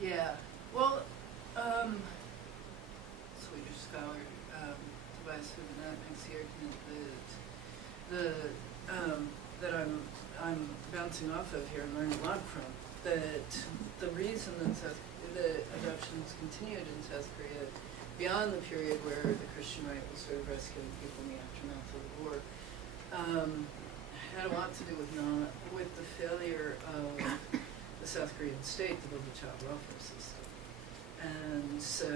Yeah. Well, Swedish scholar Tobias Hübinette makes the argument that I'm bouncing off of here and learning a lot from, that the reason that adoptions continued in South Korea beyond the period where the Christian right was sort of rescuing people in the aftermath of the war had a lot to do with the failure of the South Korean state to build a child welfare system. And so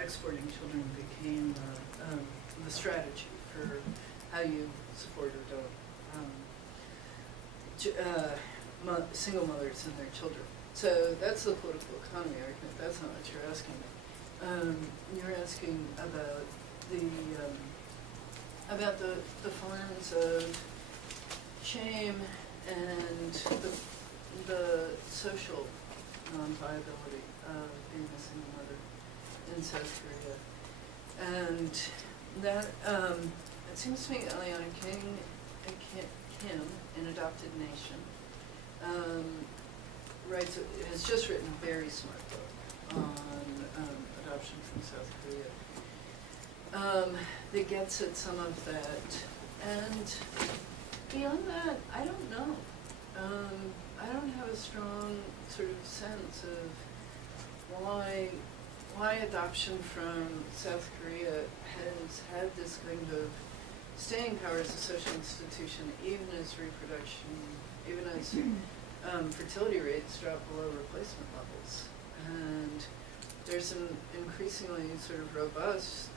exporting children became the strategy for how you support or don't single mothers and their children. So that's the political economy argument. That's not what you're asking. You're asking about the forms of shame and the social non-viability of being a single mother in South Korea. And that, it seems to me Eliana Kim, in Adopted Nation, has just written a very smart book on adoption from South Korea that gets at some of that. And beyond that, I don't know. I don't have a strong sort of sense of why adoption from South Korea has had this kind of staying power as a social institution, even as reproduction, even as fertility rates drop below replacement levels. And there's an increasingly sort of robust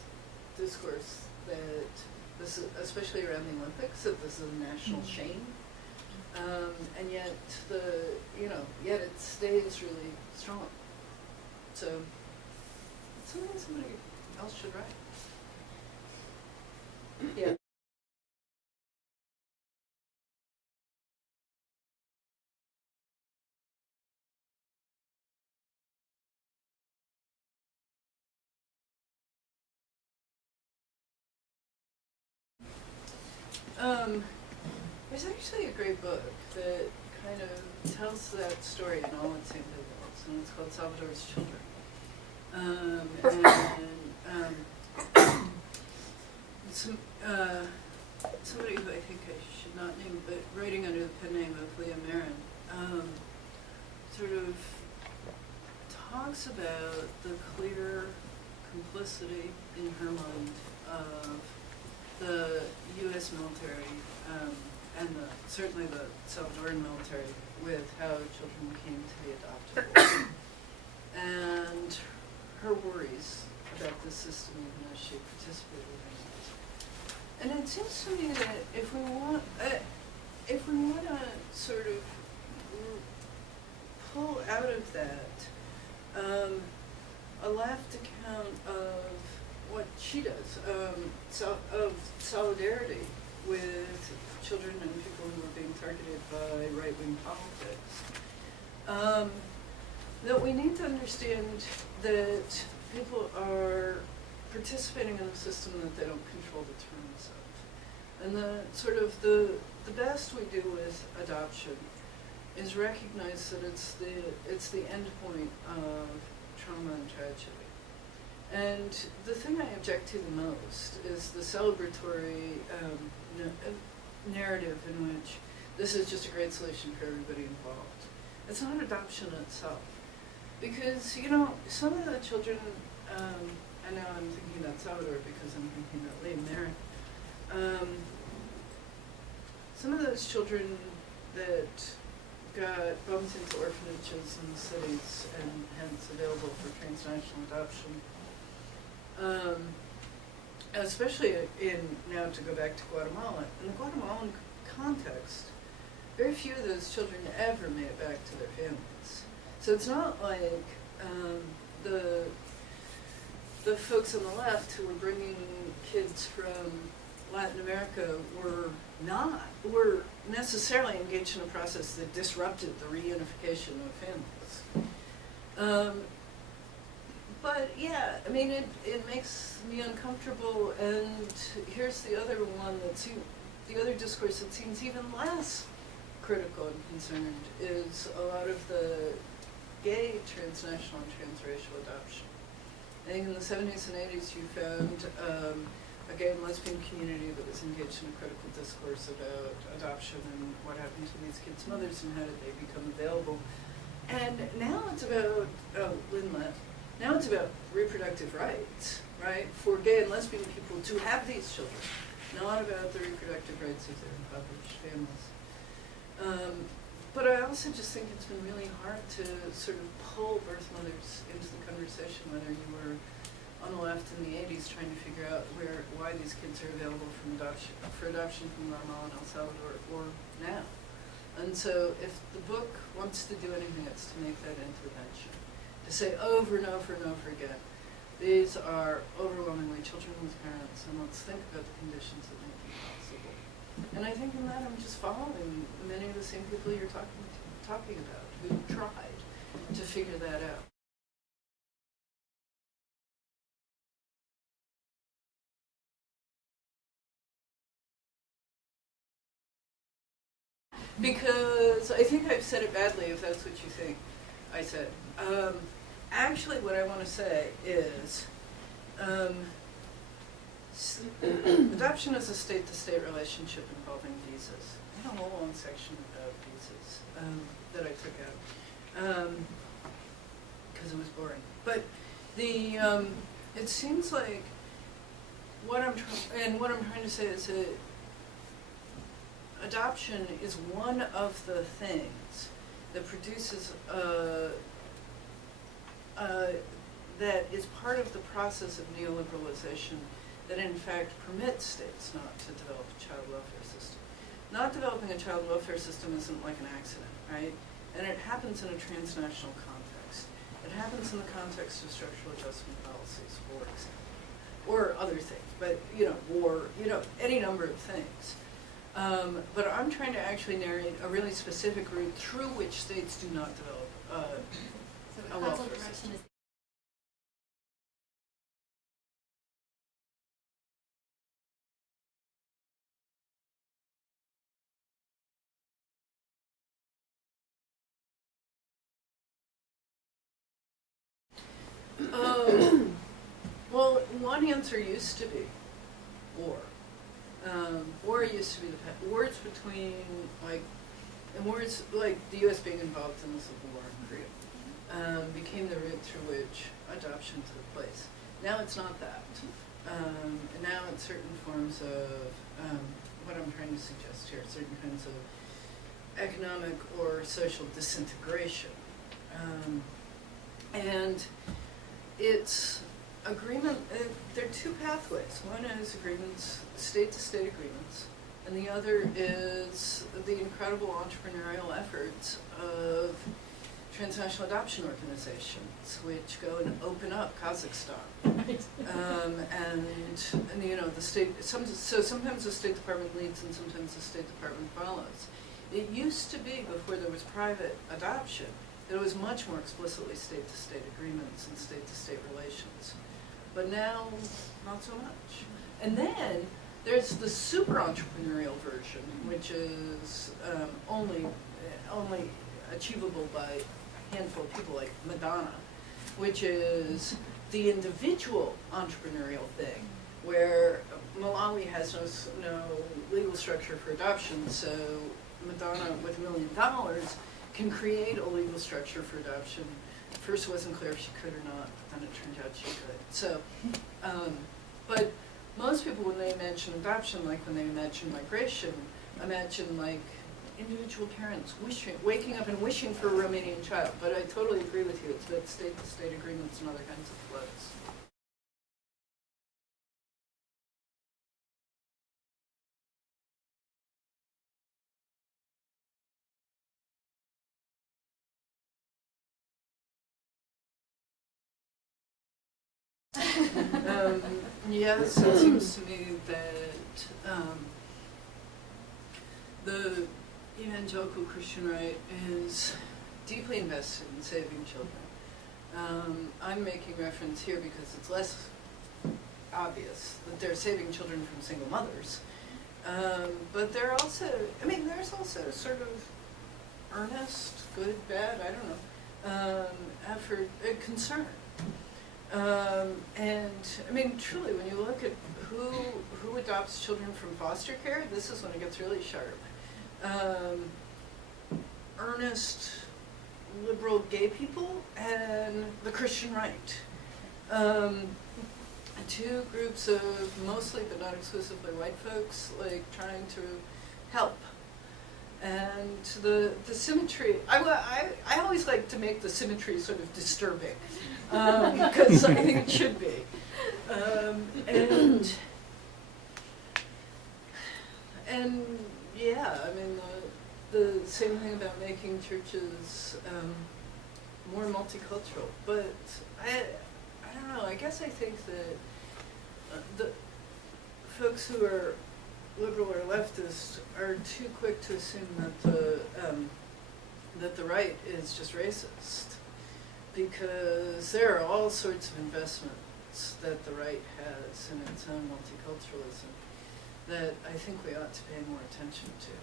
discourse that this is, especially around the Olympics, that this is a national shame. And yet yet it stays really strong. So it's something somebody else should write. Yeah. There's actually a great book that kind of tells that story in all its ambivalence, and it's called Salvador's Children. Somebody who I think I should not name, but writing under the pen name of Leah Marin, sort of talks about the clear complicity in her mind of the U.S. military and certainly the Salvadoran military with how children came to be adopted, and her worries about the system even as she participated in it. And it seems to me that if we want to sort of pull out of that a left account of what she does, of solidarity with children and people who are being targeted by right-wing politics, that we need to understand that people are participating in a system that they don't control the terms of. And the best we do with adoption is recognize that it's the end point of trauma and tragedy. And the thing I object to the most is the celebratory narrative in which this is just a great solution for everybody involved. It's not adoption itself. Because, some of the children, and now I'm thinking about Salvador because I'm thinking about Leah Marin, some of those children that got bumped into orphanages in the cities and hence available for transnational adoption, especially now to go back to Guatemala, in the Guatemalan context, very few of those children ever made it back to their families. So it's not like the folks on the left who were bringing kids from Latin America were necessarily engaged in a process that disrupted the reunification of families. But yeah, I mean, it makes me uncomfortable, and here's the other one the other discourse that seems even less critical and concerned is a lot of the gay, transnational, and transracial adoption. I think in the 70s and 80s you found a gay and lesbian community that was engaged in a critical discourse about adoption and what happened to these kids' mothers and how did they become available. And now it's about, Lynn left, now it's about reproductive rights, right, for gay and lesbian people to have these children, not about the reproductive rights of their impoverished families. But I also just think it's been really hard to sort of pull birth mothers into the conversation, whether you were on the left in the 80s trying to figure out why these kids are available for adoption from Guatemala and El Salvador, or now. And so if the book wants to do anything, it's to make that intervention. To say over and over and over again, these are overwhelmingly children with parents, and let's think about the conditions that make them possible. And I think in that I'm just following many of the same people you're talking about who tried to figure that out. Because I think I've said it badly, if that's what you think I said. Actually, what I want to say is adoption is a state-to-state relationship involving visas. I had a whole long section about visas that I took out because it was boring. But it seems like what I'm trying to say is that adoption is one of the things that produces that is part of the process of neoliberalization that in fact permits states not to develop a child welfare system. Not developing a child welfare system isn't like an accident, right? And it happens in a transnational context. It happens in the context of structural adjustment policies, for example, or other things, but war, any number of things. But I'm trying to actually narrate a really specific route through which states do not develop a welfare system. Well, one answer used to be war. War used to be wars between, wars like the U.S. being involved in the Civil War in Korea became the route through which adoption took place. Now it's not that. Now it's certain forms of, what I'm trying to suggest here, certain kinds of economic or social disintegration. And it's agreement, there are two pathways. One is agreements, state-to-state agreements, and the other is the incredible entrepreneurial efforts of transnational adoption organizations, which go and open up Kazakhstan. And the state, so sometimes the State Department leads and sometimes the State Department follows. It used to be, before there was private adoption, that it was much more explicitly state-to-state agreements and state-to-state relations. But now, not so much. And then there's the super entrepreneurial version, which is only achievable by a handful of people like Madonna, which is the individual entrepreneurial thing, where Malawi has no legal structure for adoption, so Madonna, with $1 million, can create a legal structure for adoption. First it wasn't clear if she could or not, but then it turned out she could. So, but most people, when they mention adoption, like when they mention migration, imagine like individual parents waking up and wishing for a Romanian child. But I totally agree with you, it's that state-to-state agreements and other kinds of flows. Yes, it seems to me that the evangelical Christian right is deeply invested in saving children. I'm making reference here because it's less obvious that they're saving children from single mothers. But they're also, there's also sort of earnest, good, bad, I don't know, for concern. And I mean, truly, when you look at who adopts children from foster care, this is when it gets really sharp. Earnest, liberal gay people and the Christian right. Two groups of mostly, but not exclusively, white folks, like trying to help. And the symmetry, I always like to make the symmetry sort of disturbing, because I think it should be. And yeah, I mean, the same thing about making churches more multicultural. But I don't know, I guess I think that the folks who are liberal or leftist are too quick to assume that the right is just racist, because there are all sorts of investments that the right has in its own multiculturalism that I think we ought to pay more attention to.